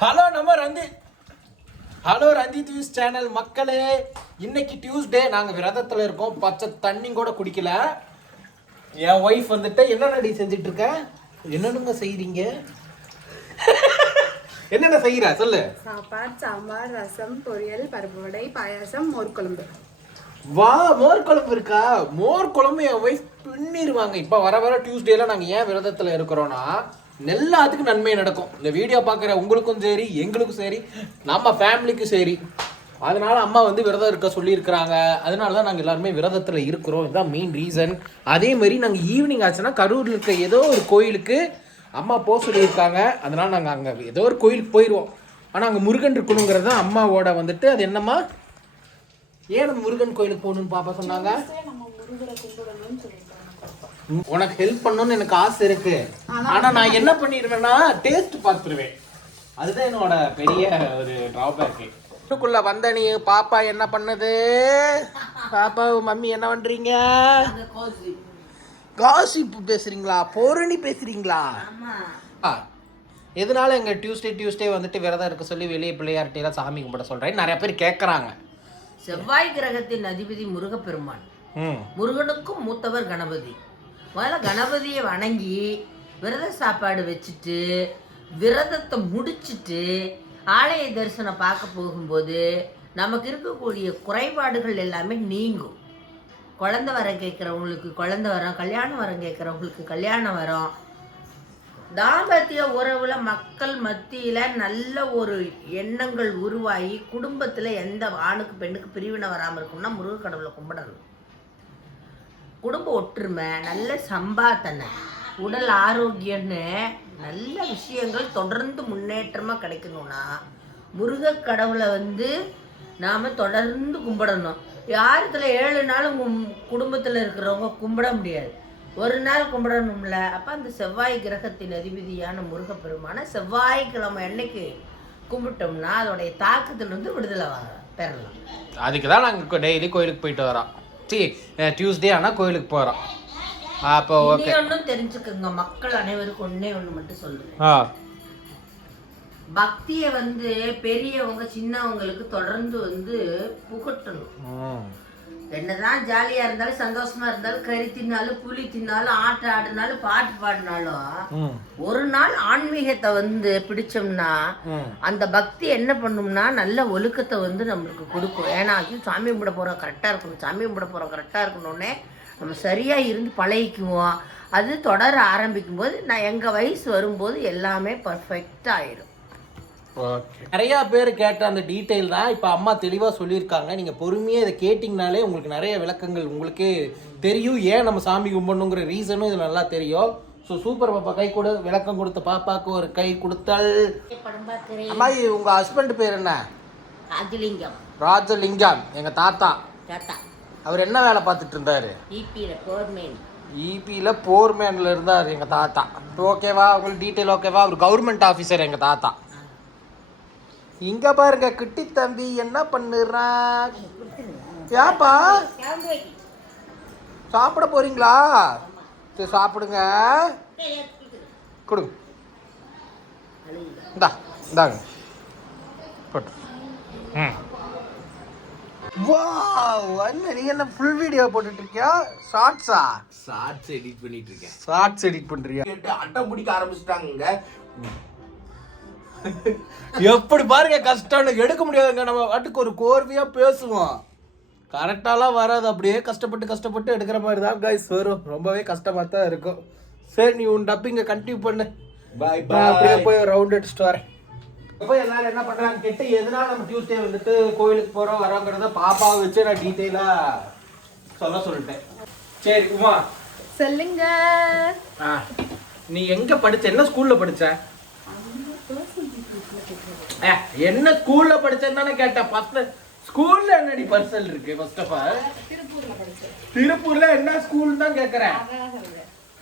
Hello நம்ம Ranjith views channel மக்களே, இன்னைக்கு டியூஸ்டே. நாங்கள் விரதத்தில் இருக்கோம். பச்சை தண்ணி கூட குடிக்கல. என் ஒய்ஃப் வந்துட்டு என்னென்ன செஞ்சுட்டு இருக்க? என்னென்ன செய்றீங்க? என்னென்ன செய்யற சொல்லு. சாப்பாடு, சாம்பார், ரசம், பொரியல், பருப்பு வடை, பாயாசம், மோர் குழம்பு. வா, மோர் குழம்பு இருக்கா? மோர் குழம்பு என் ஒய்ஃப் பின்னிடுவாங்க. இப்போ வர டியூஸ்டேல நாங்கள் ஏன் விரதத்தில் இருக்கிறோன்னா, எல்லாத்துக்கும் நன்மை நடக்கும். இந்த வீடியோ பார்க்குற உங்களுக்கும் சரி, எங்களுக்கும் சரி, நம்ம ஃபேமிலிக்கும் சரி. அதனால அம்மா வந்து விரதம் இருக்க சொல்லியிருக்கிறாங்க. அதனால தான் நாங்கள் எல்லாருமே விரதத்தில் இருக்கிறோம். இதுதான் மெயின் ரீசன். அதே மாதிரி நாங்கள் ஈவினிங் ஆச்சுன்னா கரூரில் இருக்க ஏதோ ஒரு கோயிலுக்கு அம்மா போக சொல்லியிருக்காங்க. அதனால் நாங்கள் அங்கே ஏதோ ஒரு கோயிலுக்கு போயிடுவோம். ஆனால் அங்கே முருகன் இருக்கணுங்கிறது தான் அம்மாவோட வந்துட்டு. அது என்னம்மா, ஏன் நம்ம முருகன் கோயிலுக்கு போகணுன்னு பாப்பா சொன்னாங்க? உனக்கு ஹெல்ப் பண்ணணும்னு எனக்கு ஆசை இருக்கு. ஆனா நான் என்ன பண்ணிடுவேன்னா டேஸ்ட் பார்த்துருவேன். அதுதான் என்னோட பெரிய ஒரு டிராபேக். வீட்டுக்குள்ள வந்த நீ பாப்பா என்ன பண்ணுது? பாப்பா மம்மி என்ன பண்றீங்க? காசிப் பேசுறீங்களா? பொருணி பேசுறீங்களா? எதனால எங்க டியூஸ்டே வந்துட்டு விரதம் இருக்க சொல்லி வெளியே பிள்ளையார்ட்டெல்லாம் சாமி கும்பிட சொல்றேன் நிறைய பேர் கேட்கறாங்க. செவ்வாய் கிரகத்தின் அதிபதி முருகப்பெருமான். முருகனுக்கும் மூத்தவர் கணபதி. முதல்ல கணபதியை வணங்கி விரத சாப்பாடு வச்சுட்டு விரதத்தை முடிச்சுட்டு ஆலய தரிசனம் பார்க்க போகும்போது நமக்கு இருக்கக்கூடிய குறைபாடுகள் எல்லாமே நீங்கும். குழந்தை வரம் கேட்குறவங்களுக்கு குழந்தை வரம், கல்யாணம் வரம் கேட்குறவங்களுக்கு கல்யாணம் வரம், தாம்பத்திய உறவுல மக்கள் மத்தியில நல்ல ஒரு எண்ணங்கள் உருவாகி குடும்பத்துல எந்த ஆணுக்கு பெண்ணுக்கு பிரிவினை வராமல் இருக்கும்னா முருக கடவுளை கும்பிடணும். குடும்ப ஒற்றுமை, நல்ல சம்பாத்தனை, உடல் ஆரோக்கியம்னு நல்ல விஷயங்கள் தொடர்ந்து முன்னேற்றமாக கிடைக்கணும்னா முருக கடவுளை வந்து நாம் தொடர்ந்து கும்பிடணும். யாரத்தில் 7 நாள் குடும்பத்தில் இருக்கிறவங்க கும்பிட முடியாது, ஒரு நாள் கும்பிடணும்ல. அப்போ அந்த செவ்வாய் கிரகத்தின் அதிபதியான முருகப்பெருமான செவ்வாய்க்கிழமை அன்னைக்கு கும்பிட்டோம்னா அதோடைய தாக்கத்திலிருந்து விடுதலை பெறலாம். அதுக்கு தான் நாங்கள் டெய்லி கோயிலுக்கு போயிட்டு வரோம். டியூஸ்டே ஆனால் கோயிலுக்கு போகிறோம். அப்போ ஓகே. ஒன்றும் தெரிஞ்சுக்கோங்க மக்கள் அனைவருக்கும் ஒன்று மட்டும் சொல்லுவேன். பக்தியை வந்து பெரியவங்க சின்னவங்களுக்கு தொடர்ந்து வந்து புகட்டணும். என்னதான் ஜாலியா இருந்தாலும் சந்தோஷமா இருந்தாலும் கறி தின்னாலும் புளி தின்னாலும் ஆட்டம் ஆடினாலும் பாட்டு பாடினாலும் ஒரு நாள் ஆன்மீகத்தை வந்து பிடிச்சோம்னா அந்த பக்தி என்ன பண்ணும்னா நல்ல ஒழுக்கத்தை வந்து நம்மளுக்கு கொடுக்கும். ஏன்னா சாமி கும்பிட போறோம் கரெக்டா இருக்கணும், சாமி கும்பிட போறோம் கரெக்டா இருக்கணும்னே நம்ம சரியா இருந்து பழகிக்குவோம். அது தொடர ஆரம்பிக்கும் போது நான் எங்க வயசு வரும்போது எல்லாமே பர்ஃபெக்டா ஆயிரும். நிறைய பேர் கேட்ட அந்த டீட்டெயில் தான் இப்போ அம்மா தெளிவாக சொல்லியிருக்காங்க. நீங்கள் பொறுமையாக இதை கேட்டிங்கனாலே உங்களுக்கு நிறைய விளக்கங்கள் உங்களுக்கே தெரியும். ஏன் நம்ம சாமி கும்பிடணுங்கிற ரீசனும் இது நல்லா தெரியும். ஸோ சூப்பர் பாப்பா, கை கொடு. விளக்கம் கொடுத்த பாப்பாவுக்கு ஒரு கை கொடுத்தல். அம்மா, உங்கள் ஹஸ்பண்ட் பேர் என்ன? ராஜலிங்கம். எங்கள் தாத்தா. அவர் என்ன வேலை பார்த்துட்டு இருந்தாரு? இபியில் போர்மேனில் இருந்தார் எங்கள் தாத்தா. ஓகேவா? உங்களுக்கு டீட்டெயில் ஓகேவா? அவர் கவர்மெண்ட் ஆஃபீஸர் எங்கள் தாத்தா. இங்க பாருங்க குட்டி தம்பி என்ன பண்ணுறான். ஏப்பா சாப்பிட போறீங்களா? சரி சாப்பிடுங்க. கொடுங்க. இந்தாங்க போட்டு. நீ என்ன ஃபுல் வீடியோ போட்டுட்டு இருக்கியா? ஷார்ட்ஸா? ஷார்ட்ஸ் எடிட் பண்ணிட்டு இருக்கேன். ஷார்ட்ஸ் எடிட் பண்றியா? அட்டம் பிடிக்க ஆரம்பிச்சிட்டாங்க. எப்படி பாருங்க கஷ்டம் எடுக்க முடியாதுங்க. நம்ம வாட்டுக்கு ஒரு கோர்வையா பேசுவோம், கரெக்டாலாம் வராது. அப்படியே கஷ்டப்பட்டு எடுக்கிற மாதிரி தான் கைஸ் வரும். ரொம்பவே கஷ்டமா தான் இருக்கும். சரி, நீ உன் டப்பிங்க கண்டினியூ பண்ணு. பாய். அப்படியே போய் ரவுண்ட் அடிச்சுட்டு வரேன். இப்போ எல்லாரும் என்ன பண்றாங்க கேட்டு, எதனால நம்ம டியூஸ்டே வந்துட்டு கோயிலுக்கு போறோம் வரோங்கிறத பாப்பாவை வச்சு நான் டீட்டெயிலா சொல்லிட்டேன். சரி உமா சொல்லுங்க. நீ எங்க படிச்ச? என்ன ஸ்கூல்ல படிச்ச? என்ன ஸ்கூல்ல படிச்சேன்னு தானே கேட்டேன். ஃபர்ஸ்ட் ஸ்கூல்ல என்னடி பர்சல் இருக்கு? ஃபர்ஸ்ட் ஆஃப் ஆல் திருப்பூர்ல என்ன ஸ்கூல் தான் கேக்குறேன்.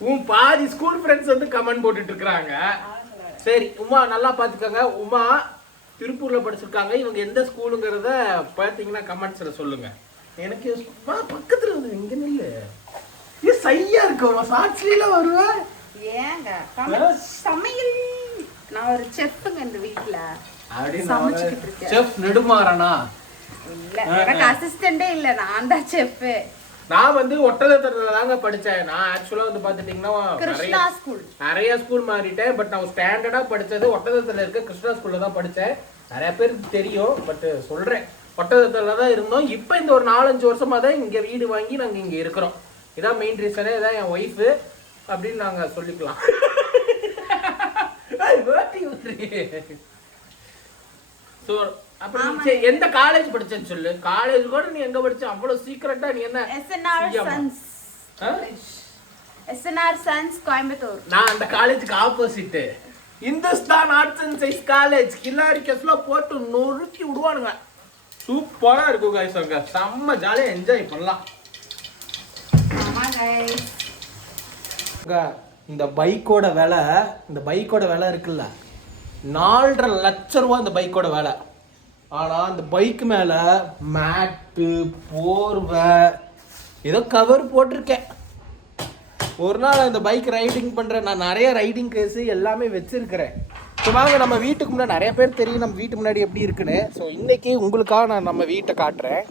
உன் பாதி ஸ்கூல் ஃப்ரெண்ட்ஸ் வந்து கமெண்ட் போட்டுட்டு இருக்காங்க. சரி உமா நல்லா பாத்துக்கோங்க. உமா திருப்பூர்ல படிச்சிருக்காங்க. இவங்க எந்த ஸ்கூலுங்கிறத பாத்தீங்கன்னா கமெண்ட்ஸ்ல சொல்லுங்க. எனக்கு பக்கத்துல வந்து இங்க நில்லு. சையா இருக்கு. சாட்சியில வருவேன். ஏங்க சமையல் நான் ஒரு செஃப்ங்க இந்த வீட்ல அப்படின்னு சமைச்சுக்கிட்டு இருக்கேன். செஃப் நெடுமாறனா? இல்ல எனக்கு அசிஸ்டண்டே இல்ல, நான் தான் செஃப். நான் வந்து ஒட்டலத்துல தாங்க படிச்சேன். நான் ஆக்சுவலா வந்து பாத்துட்டீங்கன்னா கிருஷ்ணா ஸ்கூல் நிறைய ஸ்கூல் மாறிட்டேன். பட் நான் ஸ்டாண்டர்டா படிச்சது ஒட்டலத்துல இருக்க கிருஷ்ணா ஸ்கூல்ல தான் படிச்சேன். நிறைய பேருக்கு தெரியும், பட் சொல்றேன், ஒட்டலத்துல தான் இருந்தோம். இப்போ இந்த ஒரு 4-5 வருஷமா தான் இங்க வீடு வாங்கி நாங்க இங்க இருக்கிறோம். இதான் மெயின் ரீசனே, இதான் என் ஒய்ஃபு அப்படின்னு நாங்க சொல்லிக்கலாம். ஸோ அப்புறம் சரி, எந்த காலேஜ் படிச்சேன்னு சொல்லு. காலேஜ் கூட நீ எங்க படிச்ச? அவ்வளவு சீக்கிரட்டா நீ என்ன? SNR sons Coimbatore. நான் அந்த காலேஜுக்கு opposite, Hindustan arts and science college. கில்லாடி கேஸ்ல போட்டு நொறுக்கி விடுவானுங்க. சூப்பரா இருக்கும் गाइस, அங்க செம்ம ஜாலியா என்ஜாய் பண்ணலாம். இந்த பைக்கோட விலை இருக்குல்ல, 4.5 லட்சம் ரூபா இந்த பைக்கோட விலை. ஆனா அந்த பைக் மேல மேட்டு, போர்வை, ஏதோ கவர் போட்டிருக்கேன். ஒரு நாள் இந்த பைக் ரைடிங் பண்றேன். நான் நிறைய ரைடிங் கேஸ் எல்லாமே வச்சிருக்கிறேன். ஸோ வாங்க, நம்ம வீட்டுக்கு முன்னாடி நிறைய பேர் தெரியும் நம்ம வீட்டு முன்னாடி எப்படி இருக்குன்னு. ஸோ இன்னைக்கு உங்களுக்காக நான் நம்ம வீட்டை காட்டுறேன்.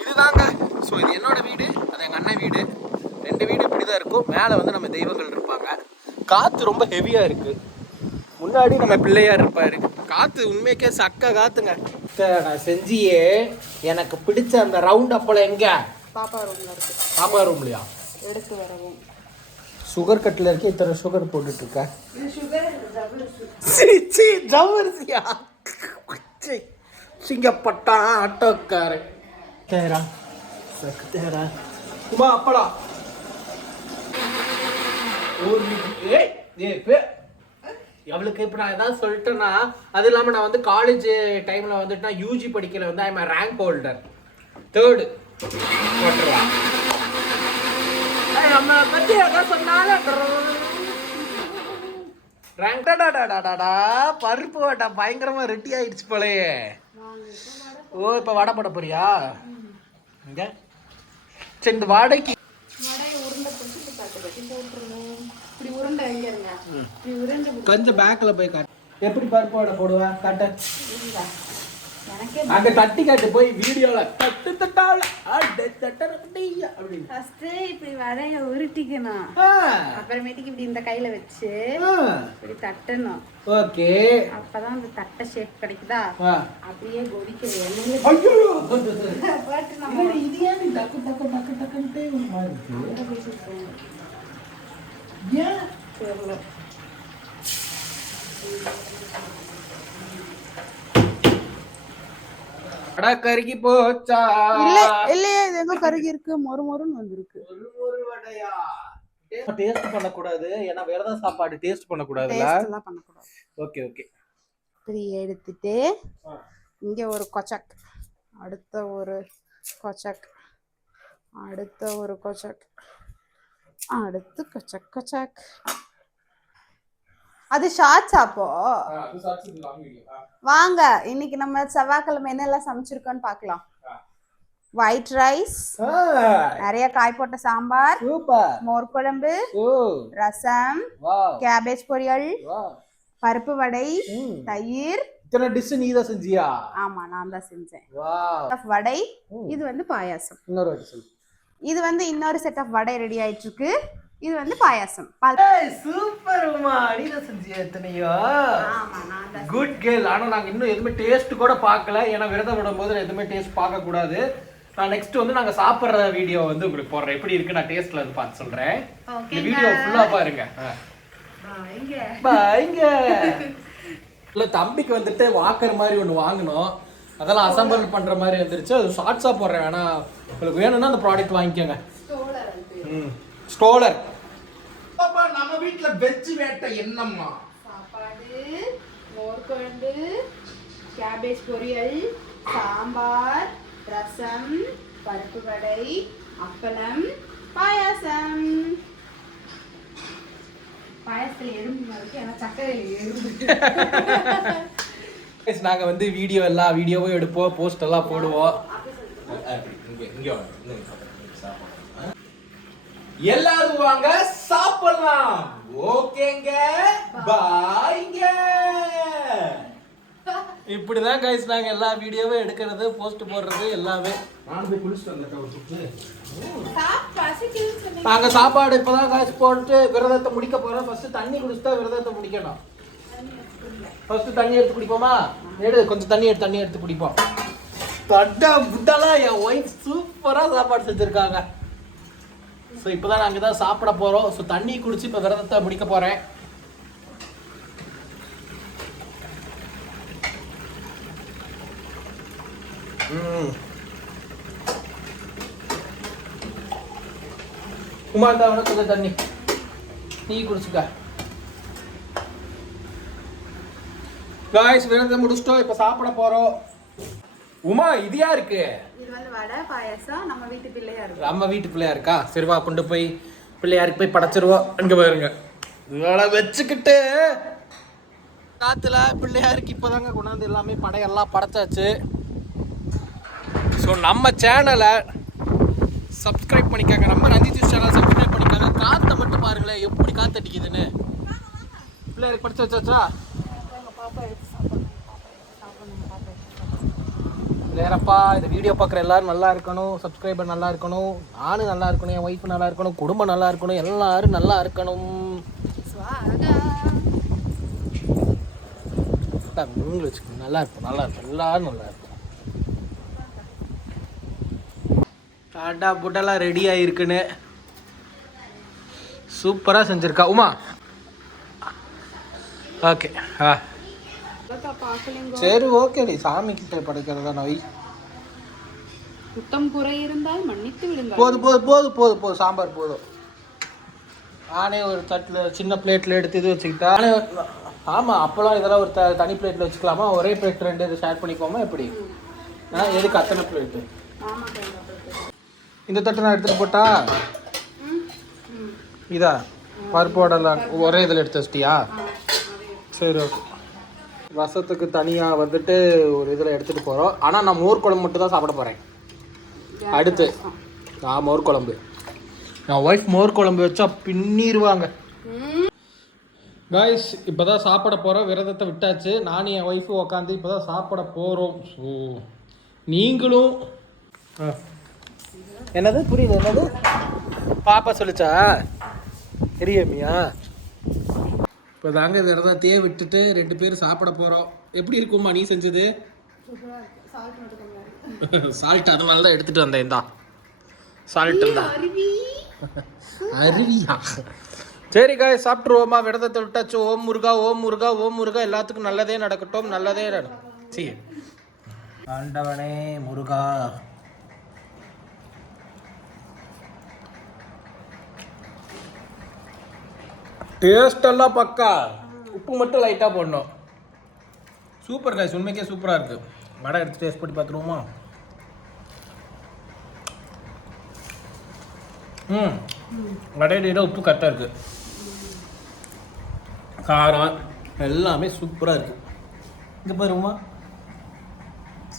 இதுதாங்க. ஸோ இது என்னோட வீடு, அது எங்கள் அண்ணன் வீடு. 2 வீடு இப்படி தான் இருக்கும். மேலே வந்து நம்ம தெய்வங்கள் இருப்பாங்க. காற்று ரொம்ப ஹெவியாக இருக்குது. முன்னாடி நம்ம பிள்ளையார் இருப்பாரு. காற்று உண்மைக்கே சக்க காற்றுங்க. நான் செஞ்சியே எனக்கு பிடிச்ச அந்த ரவுண்ட் அப்பளம் எங்க? பாப்பா ரூம்ல இருக்கு. பாப்பா ரூம்லையா? எடுத்து வரவும். சுகர் கட்டில் இருக்க இத்தனை சுகர் போட்டுட்டு இருக்க. இது சுகர் ஜவர்சியா சிங்கப்பட்டா ஆட்டோக்காரு தேரா சக்கு தேரா குமா அப்பளா அவளுக்கு இப்போ நான் ஏதாவது சொல்லிட்டேன்னா, அது இல்லாமல் நான் வந்து காலேஜ் டைமில் வந்துட்டு நான் யூஜி படிக்கல வந்து ஐம் ரேங்க் ஹோல்டர் 3rd போட்டுருவான். நம்ம பற்றி எதாவது சொன்னாலும் ரேங்க் பருப்பு வடை பயங்கரமாக ரெடி ஆயிடுச்சு போலயே. ஓ இப்போ வடை போட போறியா? இங்க சரி, இந்த வடைக்கு உருண்டை பிடிச்சி தட்டு கட்டி போட்டுருவோம். இப்படி உருண்டை எங்க இருங்க, இப்படி உருண்டை கொஞ்சம் பேக்ல போய் காட்டு. எப்படி பருப்பு வடை போடுவேன் காட்ட? எனக்கே அங்க தட்டி காட்டு போய் வீடியோல தட்டு தட்டால அட தட்டறடியா அப்படி. ஃபர்ஸ்ட் இப்படி வடைய உருட்டிக்கணும். அப்புறமேட்டுக்கு இப்படி இந்த கையில வச்சு இப்படி தட்டணும். ஓகே, அப்பதான் அந்த தட்டை ஷேப் கிடைக்குதா? அப்படியே கொதிக்குது. ஐயோ பட் நம்ம இது ஏன் டக்கு டக்கு டக்கு டக்குன்ட்டே ஒரு மாதிரி இருக்கு? ஏன் தெரியல. அட கருகி போச்சா? இல்ல இல்லையே, இது எங்க கருகி இருக்கு, மொறு மொறுன்னு வந்திருக்கு. ஒரு வடையா? டேஸ்ட் பண்ண கூடாது, ஏன்னா விரத சாப்பாடு டேஸ்ட் பண்ண கூடாதுல. டேஸ்ட் எல்லாம் பண்ண கூடாது. Okay okay. இப்படி எடுத்துட்டு இங்க ஒரு கொச்சக், அடுத்த ஒரு கொச்சக், அடுத்த ஒரு கொச்சக், அடுத்து கொச்சக் கொச்சக். அது ஷார்ட்ஸ். அப்போ வாங்க, இன்னைக்கு நம்ம செவ்வாய்க்கிழமை என்னெல்லாம் சமைச்சிருக்கோம்னு பார்க்கலாம். ஒயிட் ரைஸ், நிறைய காய் போட்ட சாம்பார், மோர் குழம்பு, ரசம், கேபேஜ் பொரியல், பருப்பு வடை, தயிர். இத்தனை டிஷ் நீ தான் செஞ்சியா? ஆமா, நான் தான் செஞ்சேன். வடை. இது வந்து பாயாசம். இன்னொரு வாட்டி சொல்லு. இது வந்து இன்னொரு செட் ஆஃப் வடை ரெடி ஆயிட்டு இருக்கு. இது வந்து பாயாசம். சூப்பர்மா, நீ தான் செஞ்சியா எத்தனையோ? ஆமா, நான் தான். Good girl. ஆனா நாங்க இன்னும் எதுவுமே டேஸ்ட் கூட பார்க்கல, ஏன்னா விரதம் விடும்போது எதுவுமே டேஸ்ட் பார்க்க கூடாது. நான் நெக்ஸ்ட் வந்து நாங்க சாப்பிடுற வீடியோ வந்து உங்களுக்கு போடுறேன். எப்படி இருக்கு நான் டேஸ்ட்ல வந்து பார்த்து சொல்றேன். இந்த வீடியோ ஃபுல்லா பாருங்க. பாய்ங்க. இல்ல தம்பிக்கு வந்துட்டு வாக்கர் மாதிரி ஒன்று வாங்கணும், அதெல்லாம் அசம்பிள் பண்ற மாதிரி வந்துருச்சு. அது ஷார்ட்ஸா போடுறேன், வேணா உங்களுக்கு வேணும்னா அந்த ப்ராடக்ட் வாங்கிக்கோங்க. ஸ்டோலர். நம்ம வீட்ல வெஜ் வேட்டை என்னம்மா? சாப்பாடு, மோர் குழம்பு, கேபேஜ் பொரியல், சாம்பார், ரசம், பருப்பு வடை, அப்பளம், பாயாசம். பாயாசத்துல எறும்பு இருக்கு, ஏன்னா சக்கரையில் எறும்பு. நாங்க வந்து எல்லா வீடியோவும் எடுப்போம், போஸ்ட் எல்லாம் போடுவோம். எல்லாரும் வாங்க சாப்பிடலாம். ஓகேங்க பாய்ங்க. இப்படிதான் கைஸ் நாங்க எல்லா வீடியோவும் எடுக்கிறது, போஸ்ட் போடுறது எல்லாமே. நான் போய் குளிச்சுட்டு வந்துட்டேன். நாங்க சாப்பாடு இப்பதான் காய்ச்சி போட்டு விரதத்தை முடிக்க போறோம். ஃபர்ஸ்ட் தண்ணி குடிச்சுதான் விரதத்தை முடிக்கணும். ஃபர்ஸ்ட் தண்ணி எடுத்து குடிப்போமா? கொஞ்சம் தண்ணி எடுத்து குடிப்போம். தட்டா புட்டெல்லாம் என் ஒய்ஃப் சூப்பரா சாப்பாடு செஞ்சிருக்காங்க. ஸோ இப்போதான் நாங்கள் தான் சாப்பிட போறோம். ஸோ தண்ணி குடிச்சு இப்போ விரதத்தை முடிக்க போறேன். உமா இருந்தா கொஞ்சம் தண்ணி நீ குடிச்சுக்க. காய்ஸ் விரதத்தை முடிச்சிட்டோம், இப்போ சாப்பிட போறோம். உமா இது யாருக்கு? இது வந்து வடை பாயாசம். நம்ம வீட்டு பிள்ளையாரு. நம்ம வீட்டு பிள்ளையா இருக்கா? சரிவா கொண்டு போய் பிள்ளையாருக்கு போய் படைச்சிருவோம். அங்க பாருங்க இதோட வச்சுக்கிட்டு காத்துல பிள்ளையாருக்கு இப்போதாங்க கொண்டாந்து எல்லாமே படையெல்லாம் படைச்சாச்சு. ஸோ நம்ம சேனலை சப்ஸ்கிரைப் பண்ணிக்காங்க. நம்ம ரஞ்சித் சேனல் சப்ஸ்கிரைப் பண்ணிக்காங்க. காற்றை மட்டும் பாருங்களேன் எப்படி காற்று அடிக்குதுன்னு. பிள்ளையாருக்கு படிச்சு வச்சாச்சா? இல்லையாப்பா இந்த வீடியோ பார்க்குற எல்லாரும் நல்லா இருக்கணும், சப்ஸ்கிரைபர் நல்லா இருக்கணும், நானும் நல்லா இருக்கணும், என் ஒய்ஃபு நல்லா இருக்கணும், குடும்பம் நல்லா இருக்கணும், எல்லாரும் நல்லா இருக்கணும். நீங்களும் வச்சுக்கணும். நல்லா இருக்கும் எல்லாரும் நல்லா இருக்கும். டாடா புட்டெல்லாம் ரெடி ஆகிருக்குன்னு சூப்பராக செஞ்சுருக்கா உமா. ஓகே சரி ஓகே. நீ சாமி கிட்ட படைக்கிறதா நோய். குத்தம் குறை இருந்தால் மன்னித்து விடுங்க. போதும் சாம்பார் போதும். நானே ஒரு தட்டில் சின்ன பிளேட்டில் எடுத்து இது வச்சுக்கிட்டா. ஆமாம் அப்போலாம் இதெல்லாம் ஒரு தனி பிளேட்டில் வச்சுக்கலாமா? ஒரே பிளேட் 2 இது ஷேர் பண்ணிக்கோமா? எப்படி எதுக்கு அத்தனை பிளேட்டு? இந்த தட்டை நான் எடுத்துகிட்டு போட்டா இதா பருப்போடலாம் ஒரே இதில் எடுத்து வச்சிட்டியா? சரி ஓகே. ரசத்துக்கு தனியாக வந்துட்டு ஒரு இதில் எடுத்துகிட்டு போகிறோம். ஆனால் நான் மோர் குழம்பு மட்டும் தான் சாப்பிட போகிறேன். அடுத்து நான் மோர் குழம்பு, என் ஒய்ஃப் மோர் குழம்பு வச்சா பின்னிடுவாங்க. காய்ஸ் இப்போ தான் சாப்பிட போகிறோம். விரதத்தை விட்டாச்சு. நானும் என் ஒய்ஃபும் உட்காந்து இப்போ தான் சாப்பிட போகிறோம். ஸோ நீங்களும் என்னது புரியல? என்னது பாப்பா சொல்லிச்சா? தெரியாமியா? இப்போ தாங்க விரதத்தையே விட்டுட்டு 2 பேரும் சாப்பிட போகிறோம். எப்படி இருக்குமா நீ செஞ்சது? சால்ட் அதனால தான் எடுத்துகிட்டு வந்தேன். இந்தா சால்ட் தான். அருவியா? சரி காய் சாப்பிட்ருவோமா? விரதத்தை விட்டாச்சு. ஓம் முருகா ஓம் முருகா ஓம் முருகா. எல்லாத்துக்கும் நல்லதே நடக்கட்டும், நல்லதே சரி. ஆண்டவனே முருகா. டேஸ்ட் எல்லாம் பக்கா. உப்பு மட்டும் லைட்டாக போடணும். சூப்பர் காய்ஸ், உண்மைக்கே சூப்பராக இருக்குது. வடை எடுத்து டேஸ்ட் பண்ணி பார்த்துருவோமா? வடையில உப்பு கரெக்டாக இருக்குது. காரம் எல்லாமே சூப்பராக இருக்குது. இங்கே பாருமா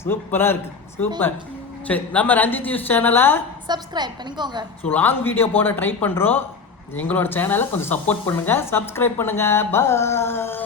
சூப்பராக இருக்குது. சூப்பர். சரி நம்ம ரஞ்சித் நியூஸ் சேனலை சப்ஸ்கிரைப் பண்ணிக்கோங்க. ஸோ லாங் வீடியோ போட ட்ரை பண்ணுறோம். எங்களோட சேனலை கொஞ்சம் சப்போர்ட் பண்ணுங்கள், சப்ஸ்கிரைப் பண்ணுங்கள். பாய்.